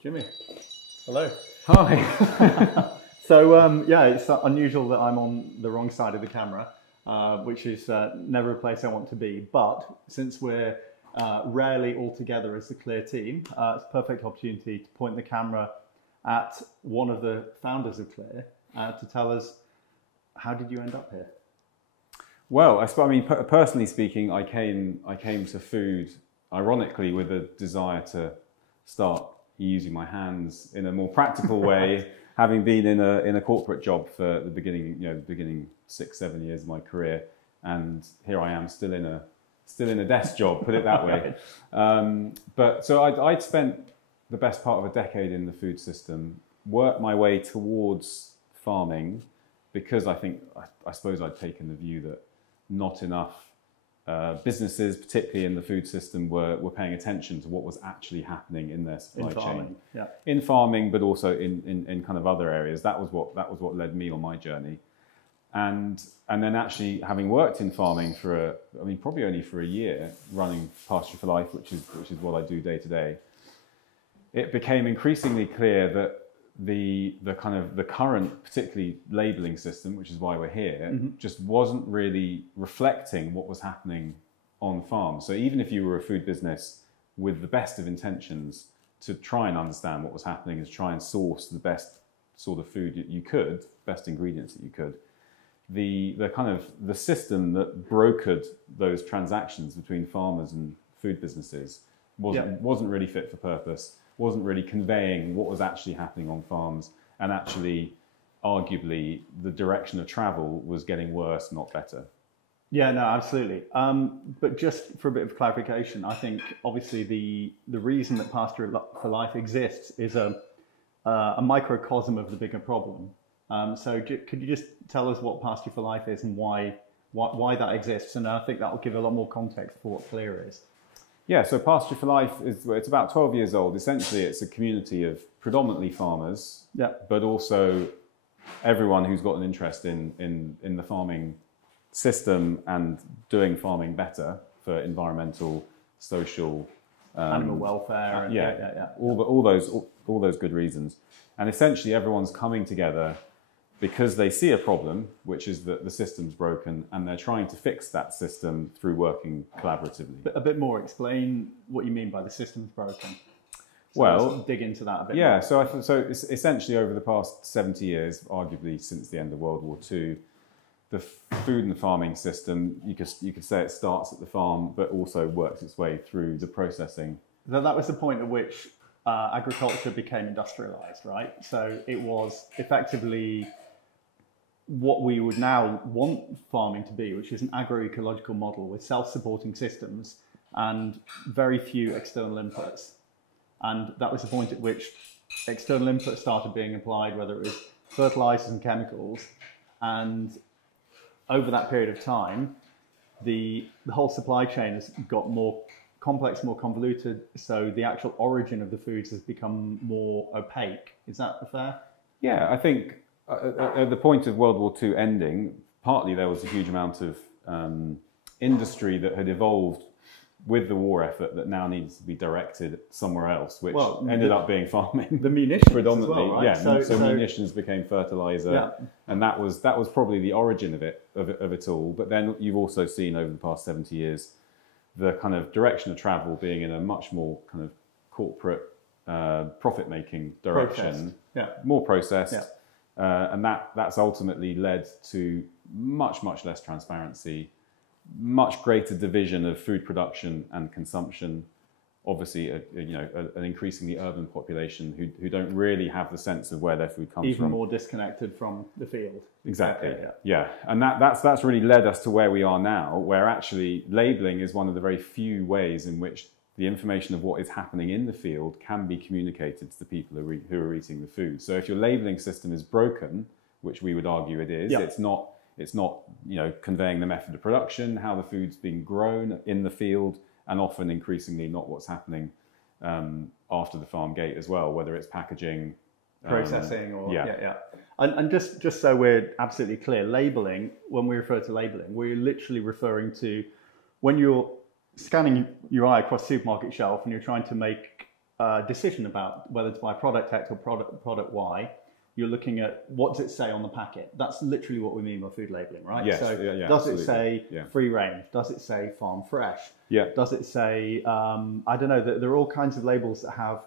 Jimmy, hello. Hi. So yeah, it's unusual that I'm on the wrong side of the camera, which is never a place I want to be. But since we're rarely all together as the C.L.E.A.R team, it's a perfect opportunity to point the camera at one of the founders of C.L.E.A.R to tell us, how did you end up here? Well, I mean, personally speaking, I came to food, ironically, with a desire to start using my hands in a more practical way, having been in a corporate job for the beginning 6-7 years of my career, and here I am still in a desk job, put it that way. But so I'd spent the best part of a decade in the food system, worked my way towards farming, because I suppose I'd taken the view that not enough businesses, particularly in the food system, were paying attention to what was actually happening in their supply chain. Yeah. In farming, but also in kind of other areas. That was what led me on my journey. And then actually having worked in farming for probably only for a year, running Pasture for Life, which is what I do day to day, it became increasingly clear that the current, particularly labelling system, which is why we're here, just wasn't really reflecting what was happening on farms. So even if you were a food business with the best of intentions to try and understand what was happening and to try and source the best sort of food that you could, best ingredients that you could, the system that brokered those transactions between farmers and food businesses wasn't really fit for purpose, wasn't really conveying what was actually happening on farms, and actually, arguably, the direction of travel was getting worse, not better. Yeah, no, absolutely. But just for a bit of clarification, I think obviously the reason that Pasture for Life exists is a microcosm of the bigger problem. So could you just tell us what Pasture for Life is and why that exists? And I think that will give a lot more context for what C.L.E.A.R is. Yeah, so Pasture for Life it's about 12 years old. Essentially, it's a community of predominantly farmers, but also everyone who's got an interest in the farming system and doing farming better for environmental, social, animal welfare, and all those good reasons. And essentially, everyone's coming together because they see a problem, which is that the system's broken, and they're trying to fix that system through working collaboratively. A bit more, explain what you mean by the system's broken. So well, let's dig into that a bit yeah, more. So essentially over the past 70 years, arguably since the end of World War II, the food and farming system, you could say it starts at the farm, but also works its way through the processing. So that was the point at which agriculture became industrialized, right? So it was effectively what we would now want farming to be, which is an agroecological model with self-supporting systems and very few external inputs. And that was the point at which external inputs started being applied, whether it was fertilizers and chemicals. And over that period of time, the whole supply chain has got more complex, more convoluted, so the actual origin of the foods has become more opaque. Is that fair? Yeah, I think at the point of World War II ending, partly there was a huge amount of industry that had evolved with the war effort that now needs to be directed somewhere else, which ended up being farming. The munitions predominantly, as well, right? Yeah. So munitions became fertilizer, and that was probably the origin of it all. But then you've also seen over the past 70 years the kind of direction of travel being in a much more kind of corporate profit-making direction, more processed. Yeah. And that's ultimately led to much less transparency, much greater division of food production and consumption. Obviously, an increasingly urban population who don't really have the sense of where their food comes from. Even more disconnected from the field. Exactly. Yeah. And that's really led us to where we are now, where actually labelling is one of the very few ways in which the information of what is happening in the field can be communicated to the people who are eating the food. So if your labelling system is broken, which we would argue it is, it's not conveying the method of production, how the food's being grown in the field, and often increasingly not what's happening after the farm gate as well, whether it's packaging, processing, or And just so we're absolutely clear, labelling, when we refer to labelling, we're literally referring to when you're scanning your eye across the supermarket shelf and you're trying to make decision about whether to buy product X or product Y, you're looking at what does it say on the packet. That's literally what we mean by food labeling, right? Yes, so yeah, does absolutely. it say free range? Does it say farm fresh? Yeah. Does it say, I don't know, there are all kinds of labels that have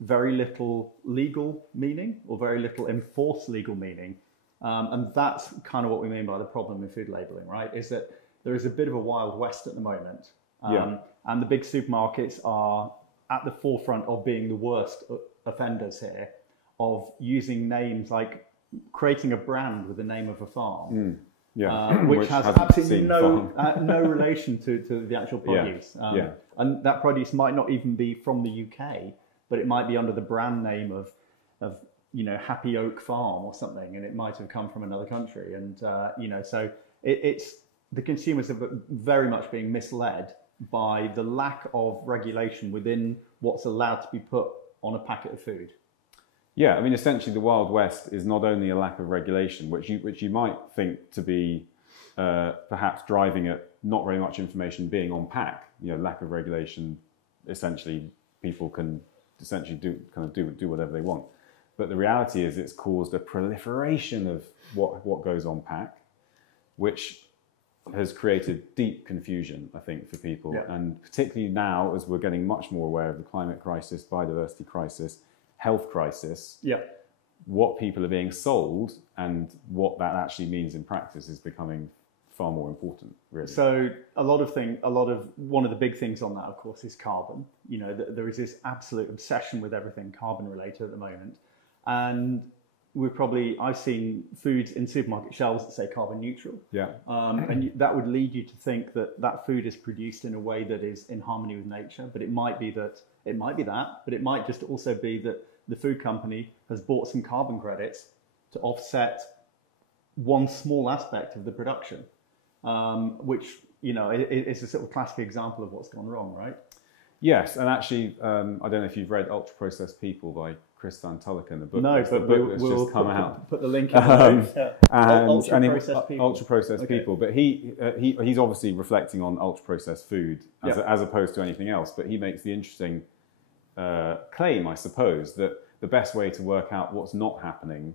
very little legal meaning or very little enforced legal meaning. And that's kind of what we mean by the problem in food labeling, right? Is that there is a bit of a wild west at the moment. And the big supermarkets are at the forefront of being the worst offenders here, of using names like creating a brand with the name of a farm, which has absolutely no relation to the actual produce. And that produce might not even be from the UK, but it might be under the brand name of Happy Oak Farm or something, and it might have come from another country. And so it's the consumers are very much being misled by the lack of regulation within what's allowed to be put on a packet of food. Yeah, I mean, essentially, the Wild West is not only a lack of regulation, which you might think to be perhaps driving at not very much information being on pack. Lack of regulation. Essentially, people can essentially do whatever they want. But the reality is, it's caused a proliferation of what goes on pack, which has created deep confusion, I think, for people. Yeah. And particularly now, as we're getting much more aware of the climate crisis, biodiversity crisis, health crisis, what people are being sold and what that actually means in practice is becoming far more important, really. So one of the big things on that, of course, is carbon. There is this absolute obsession with everything carbon related at the moment. And I've seen foods in supermarket shelves that say carbon neutral. Yeah. And that would lead you to think that food is produced in a way that is in harmony with nature. But it might be that, but it might just also be that the food company has bought some carbon credits to offset one small aspect of the production, which, is a sort of classic example of what's gone wrong, right? Yes, and actually, I don't know if you've read Ultra Processed People by Chris Van Tullochen, the book. No, but we'll just come out. Put the link in the notes. Ultra processed people. But he's obviously reflecting on ultra processed food as opposed to anything else. But he makes the interesting claim, I suppose, that the best way to work out what's not happening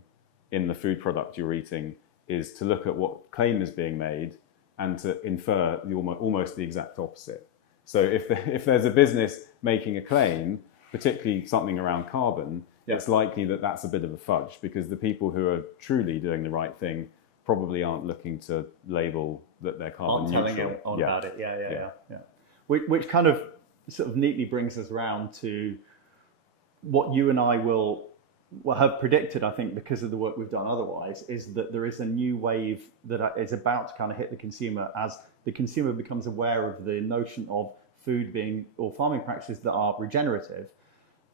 in the food product you're eating is to look at what claim is being made and to infer almost the exact opposite. So if there's a business making a claim, particularly something around carbon, it's likely that that's a bit of a fudge, because the people who are truly doing the right thing probably aren't looking to label that they're carbon neutral. Telling it on about it. Yeah. Which kind of sort of neatly brings us around to what you and I will have predicted, I think, because of the work we've done otherwise, is that there is a new wave that is about to kind of hit the consumer as the consumer becomes aware of the notion of food being, or farming practices that are regenerative.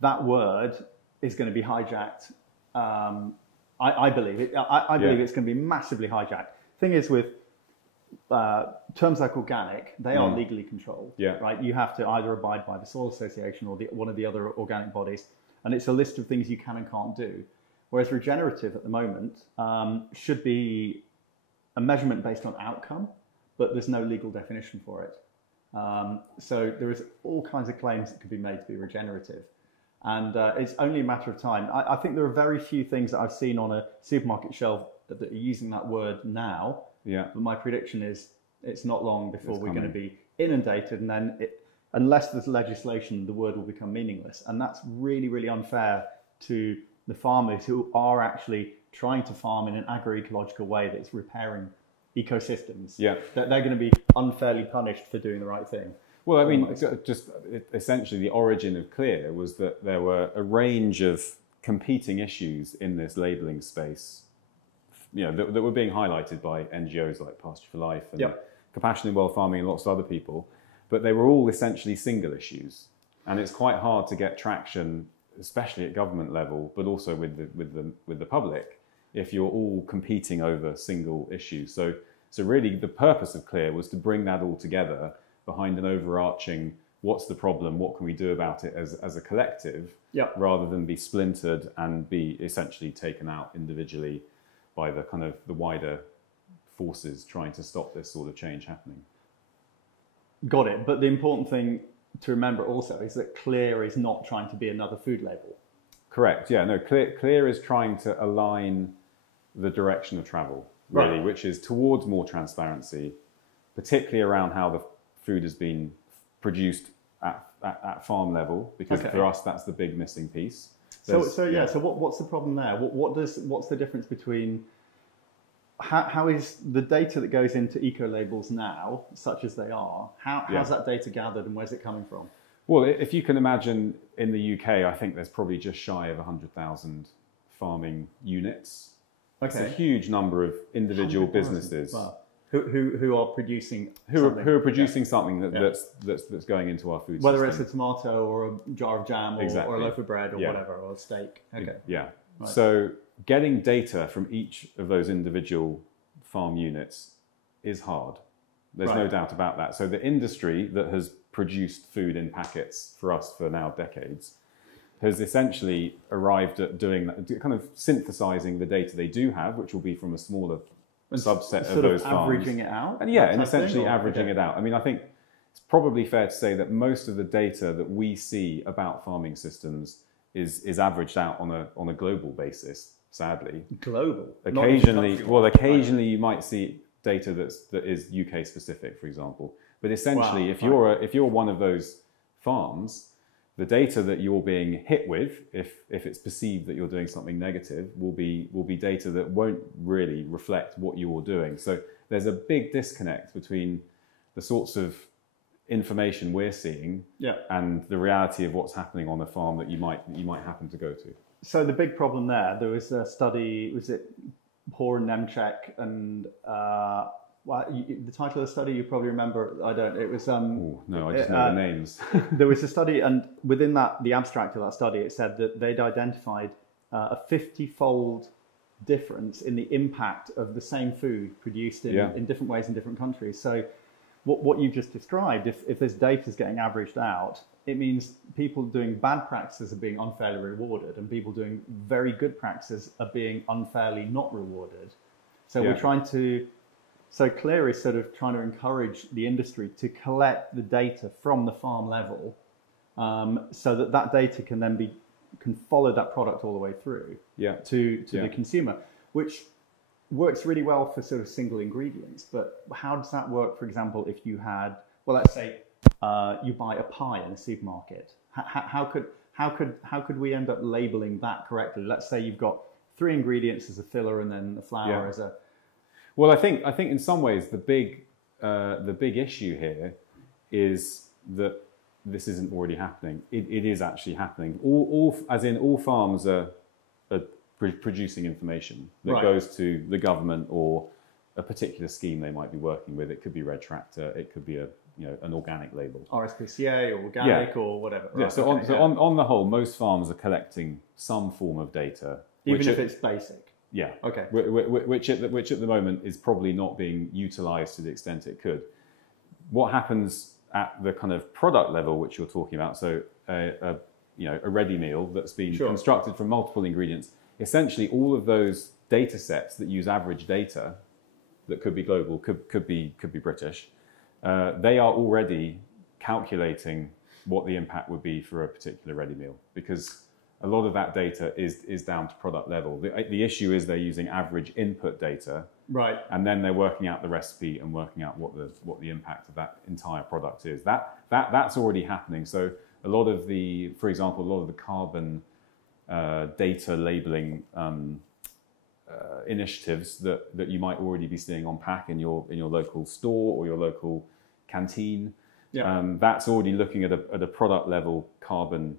That word is going to be hijacked. I believe I believe it's going to be massively hijacked. Thing is, with terms like organic, they are legally controlled. Right? You have to either abide by the Soil Association or one of the other organic bodies, and it's a list of things you can and can't do. Whereas regenerative at the moment should be a measurement based on outcome, but there's no legal definition for it. So there is all kinds of claims that could be made to be regenerative. And it's only a matter of time. I think there are very few things that I've seen on a supermarket shelf that are using that word now. But my prediction is it's not long before we're going to be inundated, and then unless there's legislation, the word will become meaningless. And that's really, really unfair to the farmers who are actually trying to farm in an agroecological way that's repairing ecosystems. That they're going to be unfairly punished for doing the right thing. Well, I mean, essentially the origin of C.L.E.A.R was that there were a range of competing issues in this labelling space, that were being highlighted by NGOs like Pasture for Life and Compassion in World Farming and lots of other people, but they were all essentially single issues. And it's quite hard to get traction, especially at government level, but also with the public, if you're all competing over single issues. So really the purpose of C.L.E.A.R was to bring that all together behind an overarching, what's the problem, what can we do about it as a collective, rather than be splintered and be essentially taken out individually by the kind of the wider forces trying to stop this sort of change happening. Got it. But the important thing to remember also is that C.L.E.A.R is not trying to be another food label. Correct. Yeah. No. C.L.E.A.R is trying to align the direction of travel, really, which is towards more transparency, particularly around how the food has been produced at farm level, because for us that's the big missing piece. So what's the problem there? What's the difference between how is the data that goes into eco labels now, such as they are, how's that data gathered and where's it coming from? Well, if you can imagine, in the UK, I think there's probably just shy of 100,000 farming units. It's a huge number of individual businesses. Wow. Who are producing who are producing something that's going into our food whether system. It's a tomato or a jar of jam or a loaf of bread or whatever, or a steak. Yeah. Right. So getting data from each of those individual farm units is hard. There's no doubt about that. So the industry that has produced food in packets for us for now decades has essentially arrived at doing that, kind of synthesizing the data they do have, which will be from a smaller subset of those farms. Averaging it out? And essentially averaging it out. I mean, I think it's probably fair to say that most of the data that we see about farming systems is averaged out on a global basis, sadly. Global? Occasionally you might see data that is UK specific, for example. But essentially, if you're one of those farms, the data that you're being hit with, if it's perceived that you're doing something negative, will be data that won't really reflect what you're doing. So there's a big disconnect between the sorts of information we're seeing and the reality of what's happening on a farm that you might happen to go to. So the big problem there was a study, was it Poor and Nemchek, and the title of the study you probably remember. I don't. It was. No, I just know the names. There was a study, and within that, the abstract of that study, it said that they'd identified a 50-fold difference in the impact of the same food produced in different ways in different countries. So, what you just described, if this data is getting averaged out, it means people doing bad practices are being unfairly rewarded, and people doing very good practices are being unfairly not rewarded. So we're trying to. So C.L.E.A.R is sort of trying to encourage the industry to collect the data from the farm level, so that data can then can follow that product all the way through to the consumer, which works really well for sort of single ingredients. But how does that work, for example, if you had, well, let's say you buy a pie in a supermarket? How could we end up labeling that correctly? Let's say you've got 3 ingredients as a filler and then the flour as a... Well, I think in some ways the big issue here is that this isn't already happening. It is actually happening. All farms are producing information that goes to the government or a particular scheme they might be working with. It could be Red Tractor. It could be an organic label, RSPCA or organic or whatever. Right? So on the whole, most farms are collecting some form of data, even if it's basic. Yeah. Okay. Which at the moment is probably not being utilised to the extent it could. What happens at the kind of product level, which you're talking about, so a ready meal that's been constructed from multiple ingredients, essentially all of those data sets that use average data, that could be global, could be British, they are already calculating what the impact would be for a particular ready meal, because a lot of that data is down to product level. The issue is they're using average input data, and then they're working out the recipe and working out what the impact of that entire product is. That's already happening. So for example, a lot of the carbon data labeling initiatives that you might already be seeing on pack in your local store or your local canteen, that's already looking at a product level carbon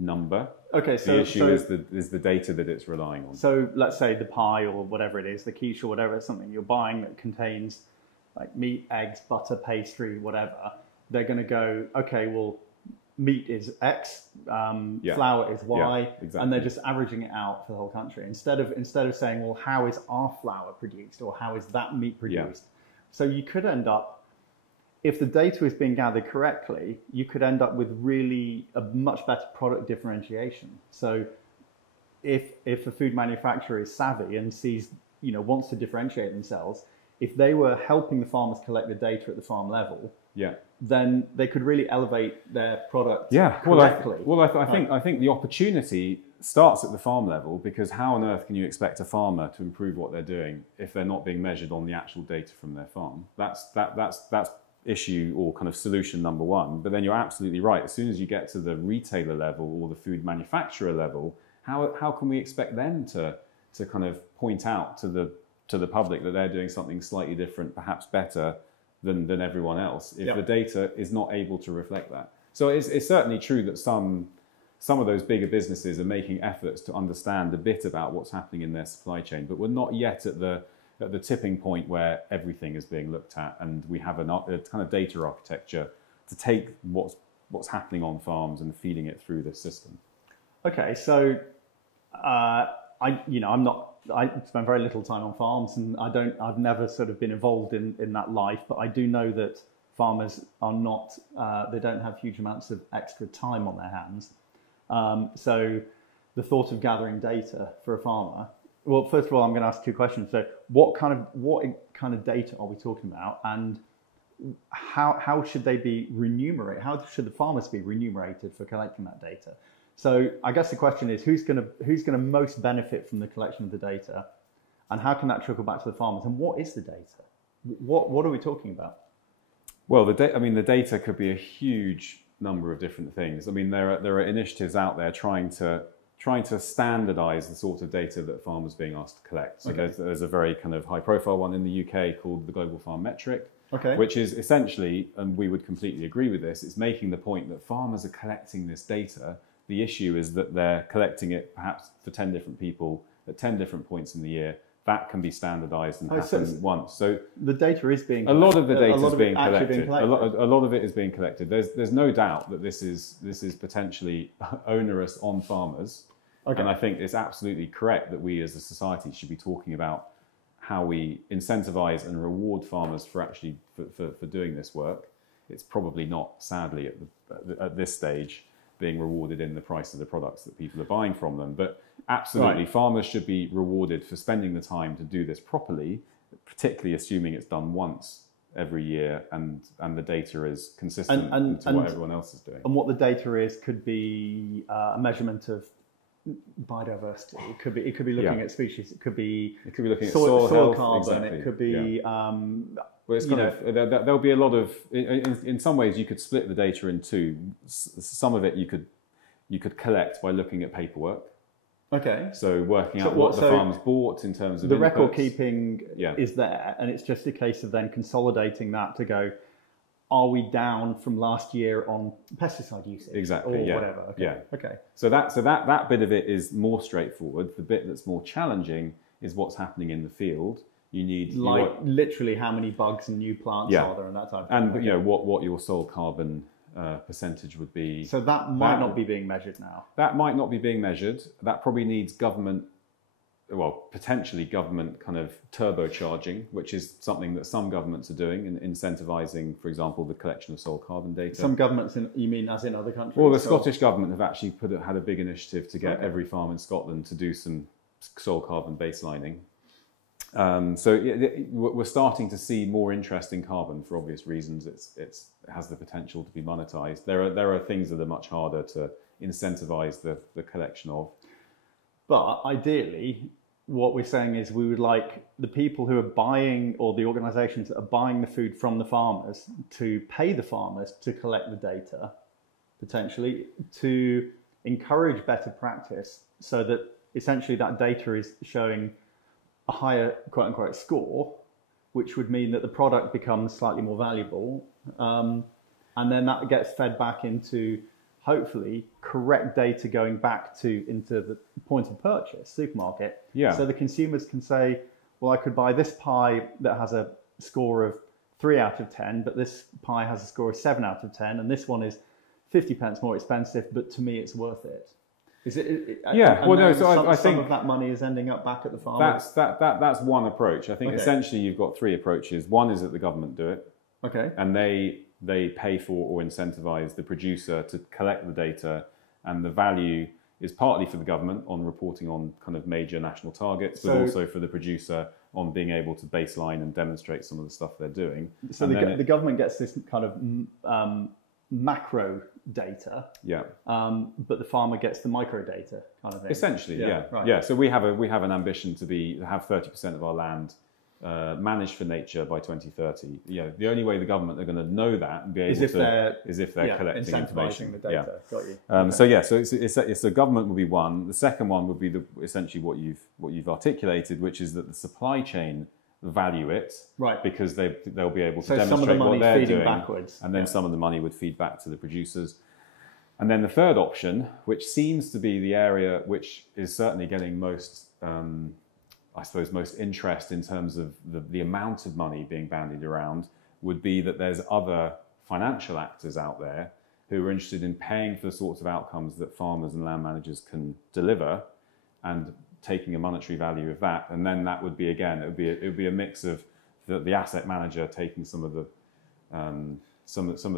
number. Okay, so the issue is the data that it's relying on. So let's say the pie or whatever it is, the quiche or whatever, it's something you're buying that contains like meat, eggs, butter, pastry, whatever. They're going to go, okay, well, meat is X, flour is Y, and they're just averaging it out for the whole country instead of saying, well, how is our flour produced or how is that meat produced? So you could end up, if the data is being gathered correctly, you could end up with really a much better product differentiation. So if a food manufacturer is savvy and sees, wants to differentiate themselves, if they were helping the farmers collect the data at the farm level, then they could really elevate their product Yeah, correctly. I think the opportunity starts at the farm level, because how on earth can you expect a farmer to improve what they're doing if they're not being measured on the actual data from their farm? That's issue or kind of solution number one. But then you're absolutely right. As soon as you get to the retailer level or the food manufacturer level, how can we expect them to kind of point out to the public that they're doing something slightly different, perhaps better than everyone else, if the data is not able to reflect that? So it's certainly true that some of those bigger businesses are making efforts to understand a bit about what's happening in their supply chain, but we're not yet at the tipping point where everything is being looked at, and we have a kind of data architecture to take what's happening on farms and feeding it through this system. Okay, so I spend very little time on farms, and I've never sort of been involved in that life, but I do know that farmers are not, they don't have huge amounts of extra time on their hands. So the thought of gathering data for a farmer, well, first of all, I'm going to ask two questions. So what kind of data are we talking about, and how should they be remunerated? How should the farmers be remunerated for collecting that data? So I guess the question is, who's going to most benefit from the collection of the data, and how can that trickle back to the farmers? And what is the data? What are we talking about? Well, the data could be a huge number of different things. I mean, there are initiatives out there trying to standardize the sort of data that farmers are being asked to collect. So there's a very kind of high-profile one in the UK called the Global Farm Metric, which is essentially, and we would completely agree with this, it's making the point that farmers are collecting this data. The issue is that they're collecting it perhaps for 10 different people at 10 different points in the year. That can be standardized and happen once. So the data is being collected. A lot of the data is being collected. A lot of it is being collected. There's no doubt that this is potentially onerous on farmers. And I think it's absolutely correct that we as a society should be talking about how we incentivize and reward farmers for actually for doing this work. It's probably not, sadly, at this stage, being rewarded in the price of the products that people are buying from them. But absolutely, farmers should be rewarded for spending the time to do this properly, particularly assuming it's done once every year and the data is consistent to what everyone else is doing. And what the data is could be a measurement of biodiversity. It could be looking at species. It could be looking at soil health, carbon. exactly. It could be well, it's kind of, there'll be a lot of, in some ways you could split the data in two. Some of it you could collect by looking at paperwork. Okay. So working out what the farm's bought in terms of the inputs. record keeping is there, and it's just a case of then consolidating that to go, are we down from last year on pesticide usage? Exactly. Or whatever. Okay. Yeah. Okay. So that bit of it is more straightforward. The bit that's more challenging is what's happening in the field. You need literally how many bugs and new plants are there and that type of thing. And you know what your soil carbon percentage would be. So that might not be being measured now. That might not be being measured. That probably needs potentially government kind of turbocharging, which is something that some governments are doing, and incentivizing, for example, the collection of soil carbon data. Some governments, you mean as in other countries? Well, the Scottish government have actually had a big initiative to get every farm in Scotland to do some soil carbon baselining. So we're starting to see more interest in carbon for obvious reasons. It has the potential to be monetized. There are things that are much harder to incentivize the collection of. But ideally, what we're saying is we would like the people who are buying, or the organizations that are buying the food from the farmers, to pay the farmers to collect the data, potentially, to encourage better practice so that essentially that data is showing a higher quote-unquote score, which would mean that the product becomes slightly more valuable. And then that gets fed back into, hopefully, correct data going back into the point of purchase, supermarket. Yeah. So the consumers can say, well, I could buy this pie that has a score of 3 out of 10, but this pie has a score of 7 out of 10, and this one is 50 pence more expensive, but to me it's worth it. Is it? Yeah. Well, no. So I think some of that money is ending up back at the farm. That's one approach. I think essentially you've got three approaches. One is that the government do it. Okay. And they pay for or incentivize the producer to collect the data, and the value is partly for the government on reporting on kind of major national targets, but also for the producer on being able to baseline and demonstrate some of the stuff they're doing. So the government gets this kind of macro data, but the farmer gets the micro data kind of thing. Essentially, yeah. Right. Yeah. So we have an ambition to have 30% of our land managed for nature by 2030. The only way the government are going to know that and be able is if they're collecting information. The data. Got you. So the government would be one. The second one would be essentially what you've articulated, which is that the supply chain value it, right? Because they'll be able to demonstrate some of the what they're doing backwards, and then some of the money would feed back to the producers. And then the third option, which seems to be the area which is certainly getting most interest in terms of the amount of money being bandied around, would be that there's other financial actors out there who are interested in paying for the sorts of outcomes that farmers and land managers can deliver, and taking a monetary value of that. And then that would be, again, it would be a mix of the asset manager taking some of the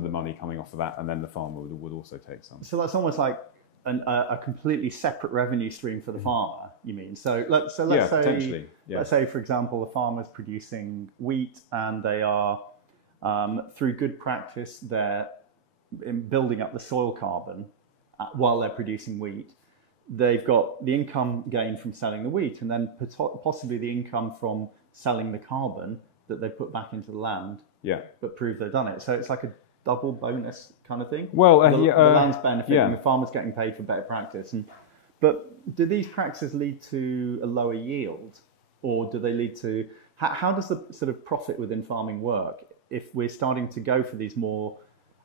money coming off of that, and then the farmer would also take some. So that's almost like a completely separate revenue stream for the farmer, you mean? So let's say, for example, the farmer's producing wheat, and they are, through good practice, they're building up the soil carbon while they're producing wheat. They've got the income gain from selling the wheat, and then possibly the income from selling the carbon that they put back into the land, but prove they've done it. So it's like a double bonus kind of thing. Well, the land's benefiting, the farmer's getting paid for better practice. But do these practices lead to a lower yield, or do they lead to... How does the sort of profit within farming work if we're starting to go for these more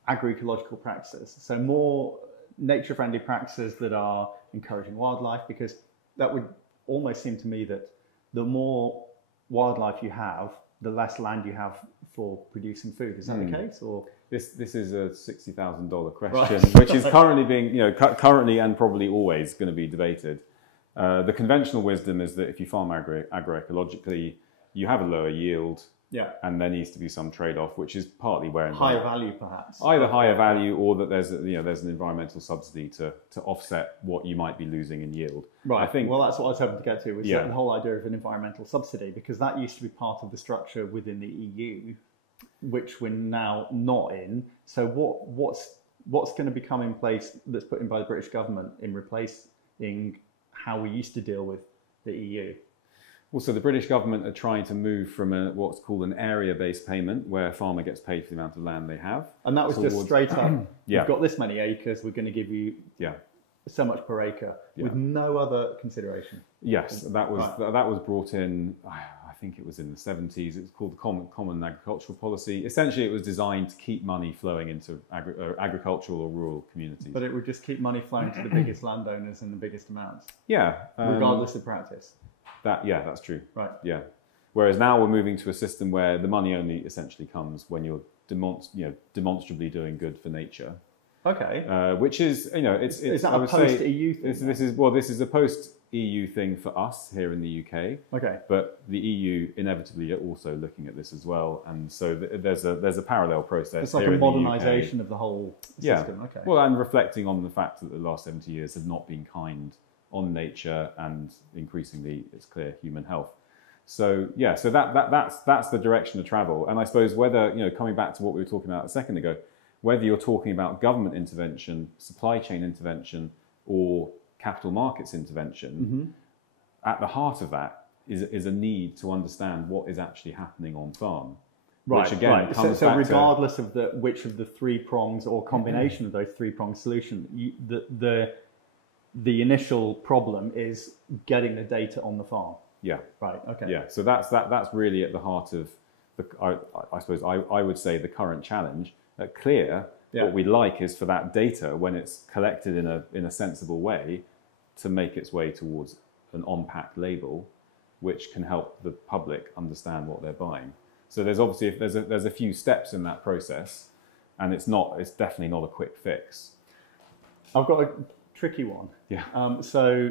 agroecological practices? So more nature-friendly practices that are encouraging wildlife, because that would almost seem to me that the more wildlife you have, the less land you have for producing food. Is that the case? Or this is a $60,000 question, right. which is currently being, currently and probably always going to be debated. The conventional wisdom is that if you farm agroecologically, you have a lower yield. And there needs to be some trade-off, which is partly where higher value, perhaps. Either higher value, or that there's an environmental subsidy to offset what you might be losing in yield. Right. I think. Well, that's what I was hoping to get to, was the whole idea of an environmental subsidy, because that used to be part of the structure within the EU, which we're now not in. So what's going to become in place that's put in by the British government in replacing how we used to deal with the EU? Well, so the British government are trying to move from what's called an area-based payment, where a farmer gets paid for the amount of land they have. And that was just straight up, you've got this many acres, we're going to give you so much per acre, with no other consideration. Yes, that was brought in, I think it was in the 70s. It was called the Common Agricultural Policy. Essentially, it was designed to keep money flowing into agricultural or rural communities. But it would just keep money flowing to the biggest landowners in the biggest amounts. Regardless of practice. That's true. Right. Yeah. Whereas now we're moving to a system where the money only essentially comes when you're demonstrably doing good for nature. Okay. Which is, is that a post-EU thing? This is a post-EU thing for us here in the UK. Okay. But the EU inevitably are also looking at this as well, and so there's a parallel process. It's like a modernisation of the whole system. Okay. Well, and reflecting on the fact that the last 70 years have not been kind on nature, and increasingly, it's clear, human health. So that's the direction to travel. And I suppose whether, coming back to what we were talking about a second ago, whether you're talking about government intervention, supply chain intervention, or capital markets intervention, at the heart of that is a need to understand what is actually happening on farm. Right, which again comes so back regardless of which of the three prongs or combination of those three prong solution, the initial problem is getting the data on the farm. Yeah. Right. Okay. Yeah. So that's really at the heart of I suppose I would say the current challenge. At C.L.E.A.R, what we like is for that data, when it's collected in a sensible way, to make its way towards an on-pack label, which can help the public understand what they're buying. So there's obviously there's a few steps in that process, and it's definitely not a quick fix. I've got a tricky one. Yeah. So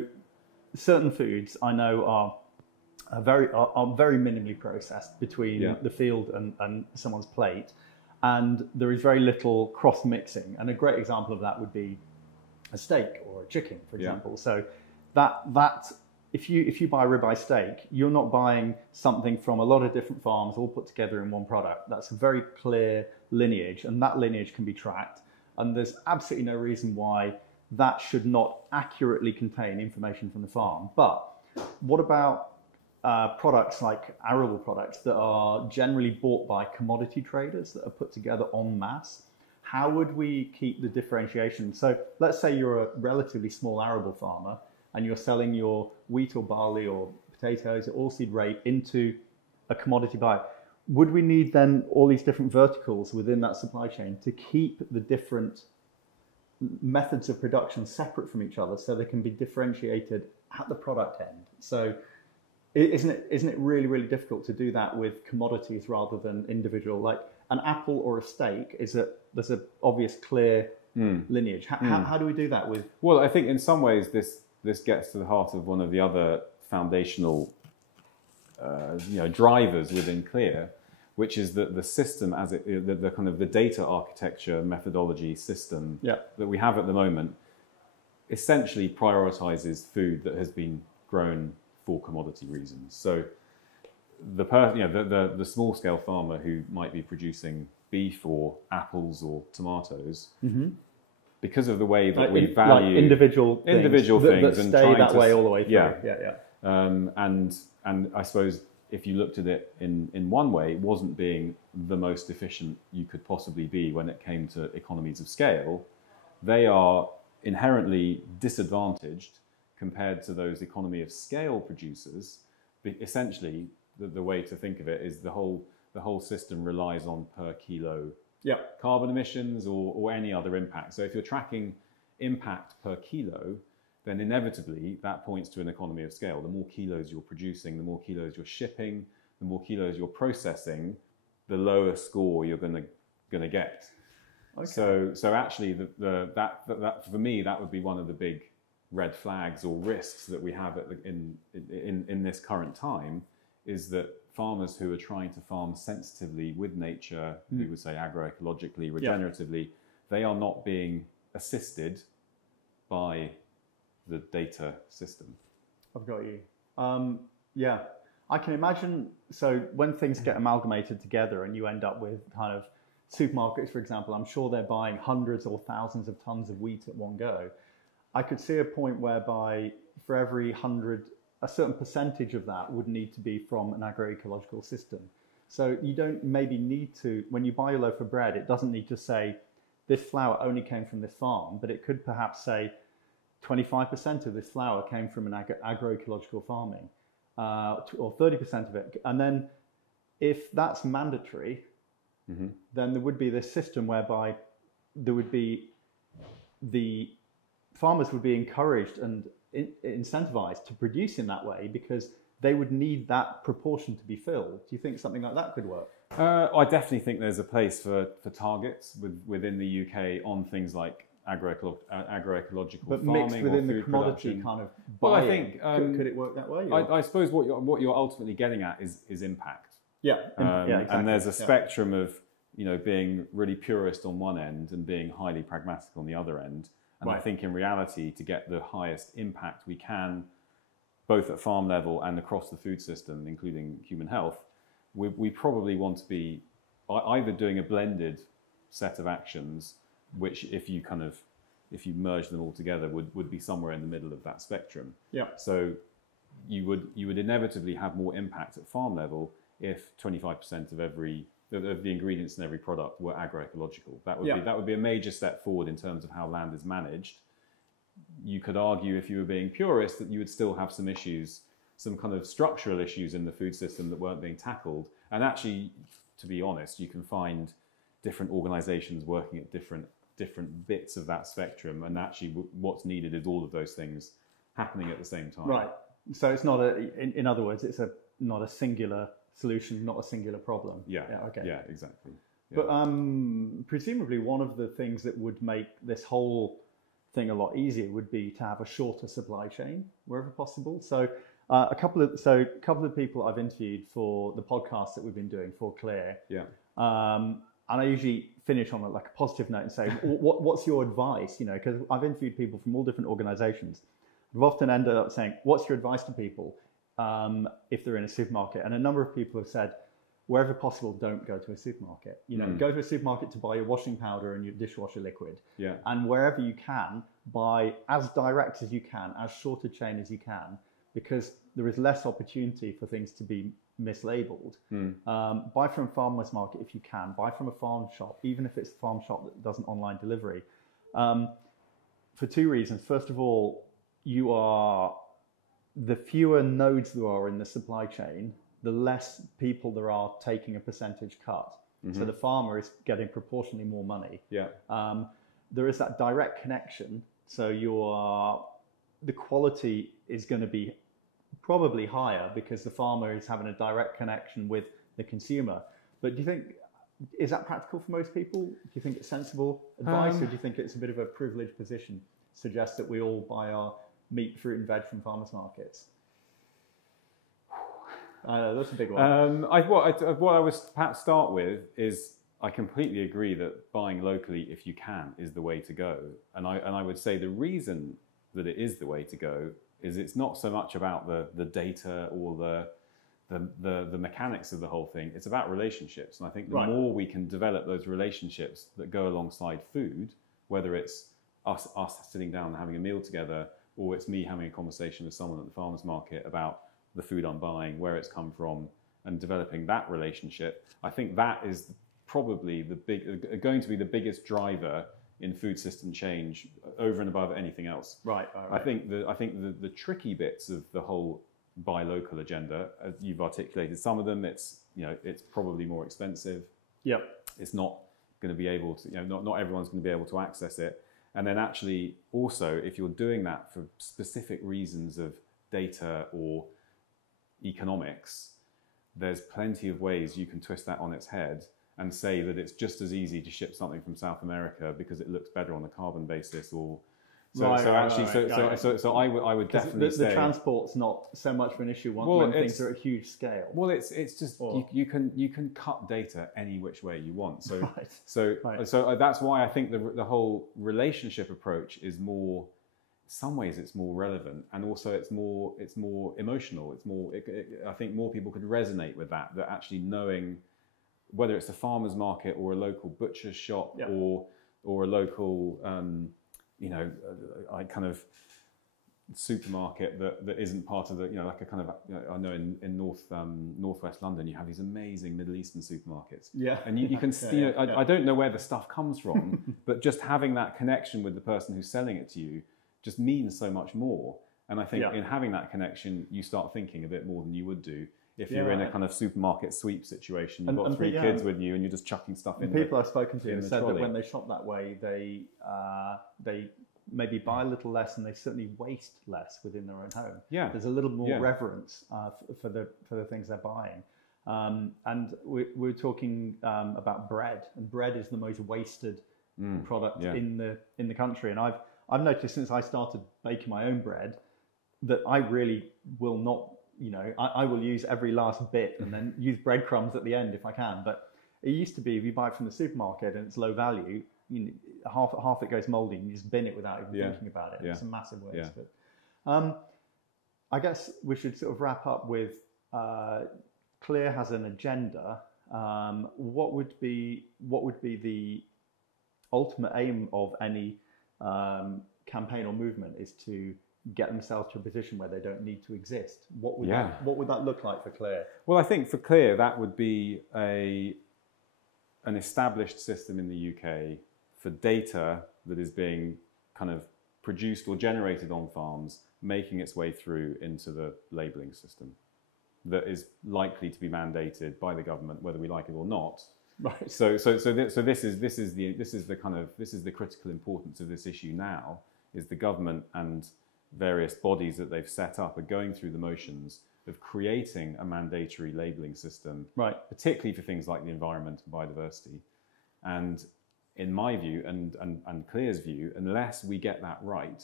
certain foods I know are very minimally processed between the field and someone's plate, and there is very little cross mixing. And a great example of that would be a steak or a chicken, for example. So that if you buy a ribeye steak, you're not buying something from a lot of different farms all put together in one product. That's a very clear lineage, and that lineage can be tracked. And there's absolutely no reason why that should not accurately contain information from the farm. But what about products like arable products that are generally bought by commodity traders that are put together en masse? How would we keep the differentiation? So let's say you're a relatively small arable farmer and you're selling your wheat or barley or potatoes at oilseed rate into a commodity buyer. Would we need then all these different verticals within that supply chain to keep the different methods of production separate from each other so they can be differentiated at the product end? So isn't it really, really difficult to do that with commodities rather than individual? Like an apple or a steak, there's an obvious clear lineage. How do we do that with? Well, I think in some ways this gets to the heart of one of the other foundational drivers within C.L.E.A.R, which is that the system as the kind of the data architecture methodology system that we have at the moment essentially prioritizes food that has been grown for commodity reasons. So the small scale farmer who might be producing beef or apples or tomatoes, because of the way that we value like individual things and stay that way all the way through. And I suppose if you looked at it in one way, it wasn't being the most efficient you could possibly be when it came to economies of scale. They are inherently disadvantaged compared to those economy of scale producers. Essentially, the way to think of it is the whole system relies on per kilo carbon emissions or any other impact. So if you're tracking impact per kilo, then inevitably that points to an economy of scale. The more kilos you're producing, the more kilos you're shipping, the more kilos you're processing, the lower score you're going to get. Okay. So actually, that for me, that would be one of the big red flags or risks that we have in this current time, is that farmers who are trying to farm sensitively with nature, we would say agroecologically, regeneratively, they are not being assisted by the data system. I've got you. I can imagine. So when things get amalgamated together and you end up with kind of supermarkets, for example, I'm sure they're buying hundreds or thousands of tons of wheat at one go. I could see a point whereby for every 100, a certain percentage of that would need to be from an agroecological system. So you don't maybe need to, when you buy a loaf of bread, it doesn't need to say this flour only came from this farm, but it could perhaps say 25% of this flour came from an agroecological farming, or 30% of it. And then if that's mandatory, then there would be this system whereby there would be the farmers would be encouraged and incentivized to produce in that way because they would need that proportion to be filled. Do you think something like that could work? I definitely think there's a place for targets within the UK on things like agroecological but farming, mixed within or food the commodity production. kind of buying. Well, I think could it work that way? I suppose what you're ultimately getting at is impact. Exactly. And there's a spectrum of being really purist on one end and being highly pragmatic on the other end. And I think in reality, to get the highest impact we can, both at farm level and across the food system, including human health, we probably want to be either doing a blended set of actions, which if you merge them all together would be somewhere in the middle of that spectrum. So you would inevitably have more impact at farm level if 25% of the ingredients in every product were agroecological. That would be a major step forward in terms of how land is managed. You could argue, if you were being purist, that you would still have some issues, some kind of structural issues in the food system that weren't being tackled. And actually, to be honest, you can find different organizations working at different bits of that spectrum, and actually what's needed is all of those things happening at the same time. Right. So it's not in other words, it's not a singular solution, not a singular problem. Okay. Yeah, exactly. Yeah. But presumably one of the things that would make this whole thing a lot easier would be to have a shorter supply chain wherever possible. So a couple of people I've interviewed for the podcast that we've been doing for C.L.E.A.R. And I usually finish on a positive note and say, what's your advice? Because I've interviewed people from all different organizations. we've often ended up saying, what's your advice to people if they're in a supermarket? And a number of people have said, wherever possible, don't go to a supermarket. You know, go to a supermarket to buy your washing powder and your dishwasher liquid. Yeah. And wherever you can, buy as direct as you can, as short a chain as you can, because there is less opportunity for things to be mislabeled. Buy from a farmer's market if you can. Buy from a farm shop, even if it's a farm shop that does an online delivery. For two reasons. First of all, the fewer nodes there are in the supply chain, the less people there are taking a percentage cut. So the farmer is getting proportionally more money. Yeah. There is that direct connection. So the quality is going to be probably higher because the farmer is having a direct connection with the consumer. But do you think, is that practical for most people? Do you think it's sensible advice, or do you think it's a bit of a privileged position? Suggest that we all buy our meat, fruit and veg from farmers markets? I know, that's a big one. What I would perhaps start with is I completely agree that buying locally, if you can, is the way to go. And I would say the reason that it is the way to go is it's not so much about the data or the mechanics of the whole thing. It's about relationships. And I think the more we can develop those relationships that go alongside food, whether it's us sitting down and having a meal together, or it's me having a conversation with someone at the farmer's market about the food I'm buying, where it's come from, and developing that relationship, I think that is probably going to be the biggest driver in food system change over and above anything else. Right. I think the tricky bits of the whole buy local agenda, as you've articulated some of them, it's probably more expensive. Yep. It's not going to be able to, not everyone's going to be able to access it. And then actually also, if you're doing that for specific reasons of data or economics, there's plenty of ways you can twist that on its head and say that it's just as easy to ship something from South America because it looks better on the carbon basis, or so I would definitely say the transport's not so much of an issue when things are at a huge scale. Well, it's just you can cut data any which way you want. So so that's why I think the whole relationship approach is more. In some ways, it's more relevant, and also it's more emotional. It's more. I think more people could resonate with that. That actually knowing whether it's a farmer's market or a local butcher's shop or a local kind of supermarket that isn't part of the like a kind of I know in northwest London you have these amazing Middle Eastern supermarkets. Yeah, and you can see. I don't know where the stuff comes from, but just having that connection with the person who's selling it to you just means so much more. And I think in having that connection, you start thinking a bit more than you would do if you're in a kind of supermarket sweep situation. You've got three kids with you and you're just chucking stuff in. People I've spoken to have said that when they shop that way, they maybe buy a little less and they certainly waste less within their own home. Yeah, there's a little more reverence for the things they're buying. And we're talking about bread, and bread is the most wasted product in the country. And I've noticed since I started baking my own bread that I really will not, I will use every last bit and then use breadcrumbs at the end if I can. But it used to be if you buy it from the supermarket and it's low value, half it goes mouldy and you just bin it without even thinking about it. It's a massive waste. But I guess we should sort of wrap up with C.L.E.A.R has an agenda. What would be the ultimate aim of any campaign or movement is to get themselves to a position where they don't need to exist? What would that look like for C.L.E.A.R? Well, I think for C.L.E.A.R that would be an established system in the UK for data that is being kind of produced or generated on farms, making its way through into the labelling system that is likely to be mandated by the government, whether we like it or not. Right. So this is the critical importance of this issue now. Is the government and various bodies that they've set up are going through the motions of creating a mandatory labelling system, right? Particularly for things like the environment and biodiversity. And in my view, and C.L.E.A.R's view, unless we get that right,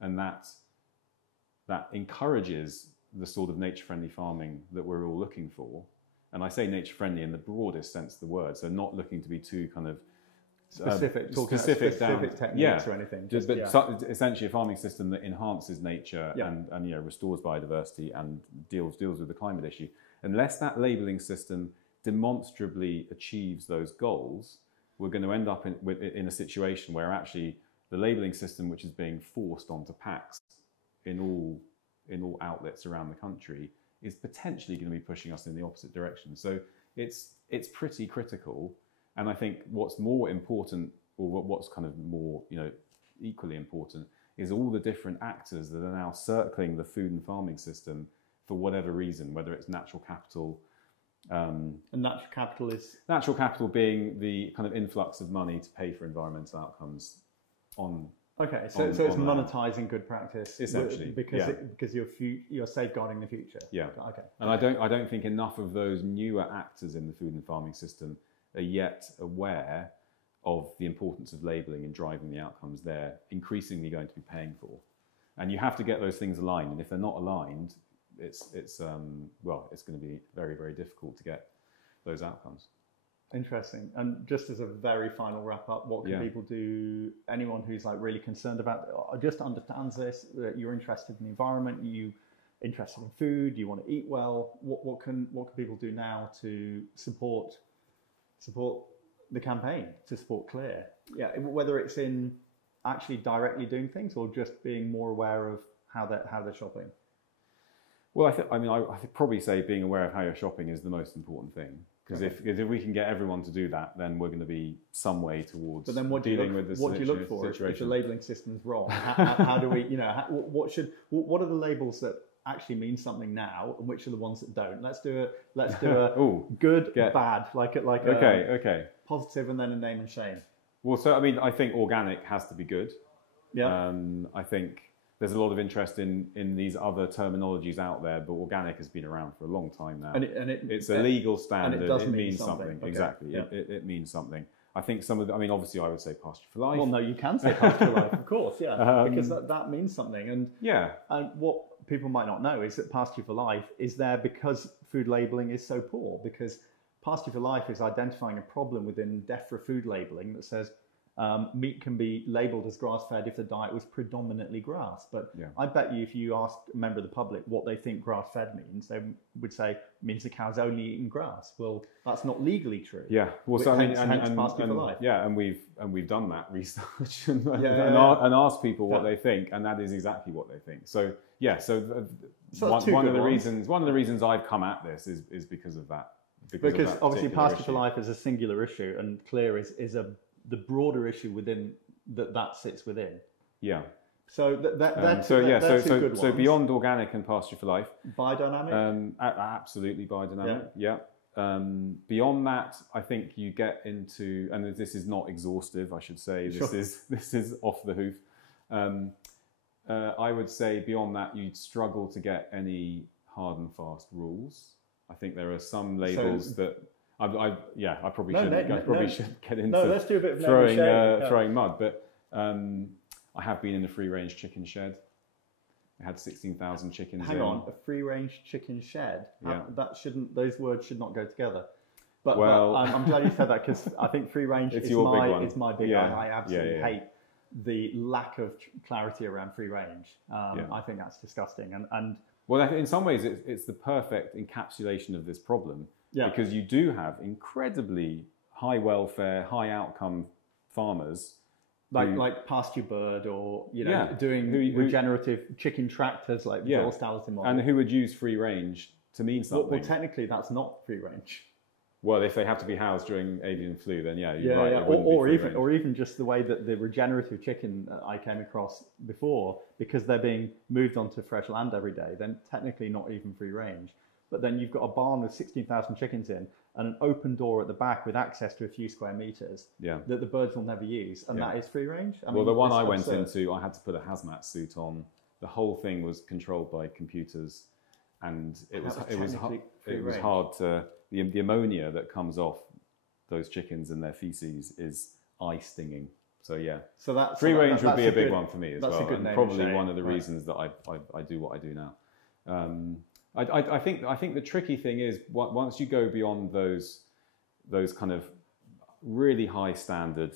and that encourages the sort of nature-friendly farming that we're all looking for. And I say nature-friendly in the broadest sense of the word, so not looking to be too kind of specific techniques or anything. Essentially a farming system that enhances nature and restores biodiversity and deals with the climate issue. Unless that labelling system demonstrably achieves those goals, we're going to end up in a situation where actually the labelling system, which is being forced onto packs in all outlets around the country, is potentially going to be pushing us in the opposite direction. So it's pretty critical. And I think what's more important, or what's kind of more equally important, is all the different actors that are now circling the food and farming system for whatever reason, whether it's natural capital. And natural capital is? Natural capital being the kind of influx of money to pay for environmental outcomes on. Okay, so it's monetizing good practice, essentially, because you're safeguarding the future. Yeah. Okay. And I don't think enough of those newer actors in the food and farming system are yet aware of the importance of labelling and driving the outcomes they're increasingly going to be paying for. And you have to get those things aligned. And if they're not aligned, it's going to be very, very difficult to get those outcomes. Interesting. And just as a very final wrap up, what can people do? Anyone who's like really concerned about, just understands this, that you're interested in the environment, you interested in food, you want to eat well. What can people do now to support the campaign, to support C.L.E.A.R? Yeah, whether it's in actually directly doing things or just being more aware of how they're shopping. Well, I'd probably say being aware of how you're shopping is the most important thing. Because if we can get everyone to do that, then we're going to be some way towards dealing with the situation. What do you look for if the labelling system is wrong? How do we, what are the labels that actually mean something now, and which are the ones that don't? Let's do a good, bad, like positive, and then a name and shame. Well, so I think organic has to be good. Yeah. I think there's a lot of interest in these other terminologies out there, but organic has been around for a long time now. And it's a legal standard. And it means something. Okay. Exactly. Yeah. It means something. I think obviously I would say Pasture for Life. Well, no, you can say Pasture for Life, of course, yeah, because that means something. And what people might not know is that Pasture for Life is there because food labelling is so poor, because Pasture for Life is identifying a problem within DEFRA food labelling that says meat can be labelled as grass-fed if the diet was predominantly grass. But I bet you if you ask a member of the public what they think grass-fed means, they would say it means the cow's only eating grass. Well, that's not legally true. Yeah. Well, so hence Pasture for Life. Yeah, and we've done that research and asked people what they think, and that is exactly what they think. So one of the reasons I've come at this is because of that. Because obviously Pasture for Life is a singular issue, and C.L.E.A.R is the broader issue within that sits within. Yeah. So so beyond organic and Pasture for Life, biodynamic. Absolutely biodynamic. Yeah. Beyond that, I think you get into, and this is not exhaustive, I should say. This is off the hoof. I would say beyond that, you'd struggle to get any hard and fast rules. I think there are some labels that. I probably should get into let's do a bit of throwing mud, but I have been in a free-range chicken shed. I had 16,000 chickens. Hang on, a free-range chicken shed? Yeah. Those words should not go together. But I'm glad you said that, because I think free-range is my big one. I absolutely hate the lack of clarity around free-range. I think that's disgusting. And well, in some ways, it's the perfect encapsulation of this problem. Yeah. Because you do have incredibly high welfare, high outcome farmers. Like Pasture Bird, or doing regenerative chicken tractors like Joel Stallaty model. And who would use free range to mean something. Well, technically that's not free range. Well, if they have to be housed during avian flu, then you're right. Yeah. Or even just the way that the regenerative chicken I came across before, because they're being moved onto fresh land every day, then technically not even free range. But then you've got a barn with 16,000 chickens in and an open door at the back with access to a few square meters that the birds will never use. And that is free range. The one I went into, I had to put a hazmat suit on. The whole thing was controlled by computers, and it was hard to, the ammonia that comes off those chickens and their feces is eye stinging. So free range would be a big one for me as well, and probably one of the reasons that I do what I do now. I think the tricky thing is once you go beyond those kind of really high standard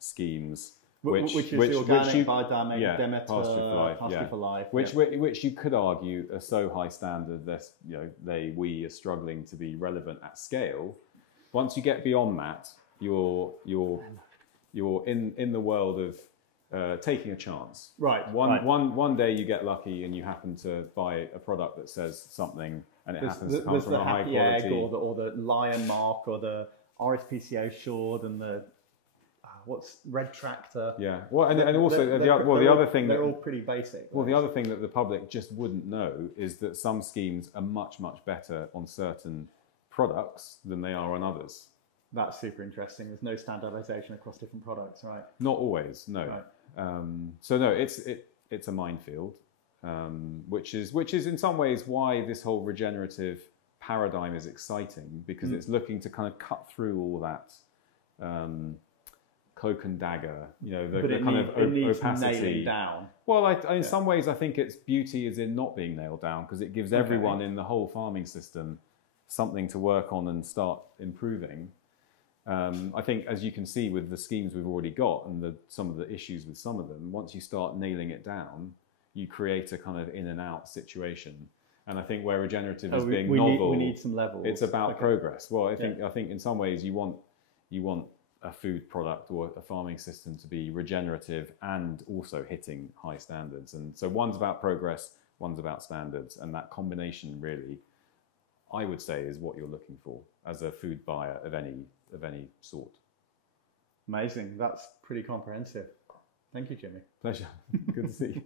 schemes. Which is the organic, biodynamic, Demeter, Pasture for Life, Pasture for Life. Which you could argue are so high standard that we are struggling to be relevant at scale. Once you get beyond that, you're in the world of taking a chance. Right. One day you get lucky and you happen to buy a product that says something, and it happens to come from a high quality, or the Lion Mark, or the RSPCA assured, and the what's Red Tractor. Yeah. Well, and also the other thing they're all pretty basic. Well, the other thing that the public just wouldn't know is that some schemes are much better on certain products than they are on others. That's super interesting. There's no standardization across different products, right? Not always, no. Right. So no, it's a minefield, which is in some ways why this whole regenerative paradigm is exciting, because it's looking to kind of cut through all that cloak and dagger, the kind of opacity. Nailing down. Well, in some ways, I think its beauty is in not being nailed down, because it gives everyone in the whole farming system something to work on and start improving. I think, as you can see with the schemes we've already got and some of the issues with some of them, once you start nailing it down, you create a kind of in and out situation. And I think where regenerative is being novel, we need some levels. It's about progress. Well, I think in some ways you want a food product or a farming system to be regenerative and also hitting high standards. And so one's about progress, one's about standards, and that combination really, I would say, is what you're looking for as a food buyer of any sort. Amazing. That's pretty comprehensive. Thank you, Jimmy. Pleasure. Good to see you.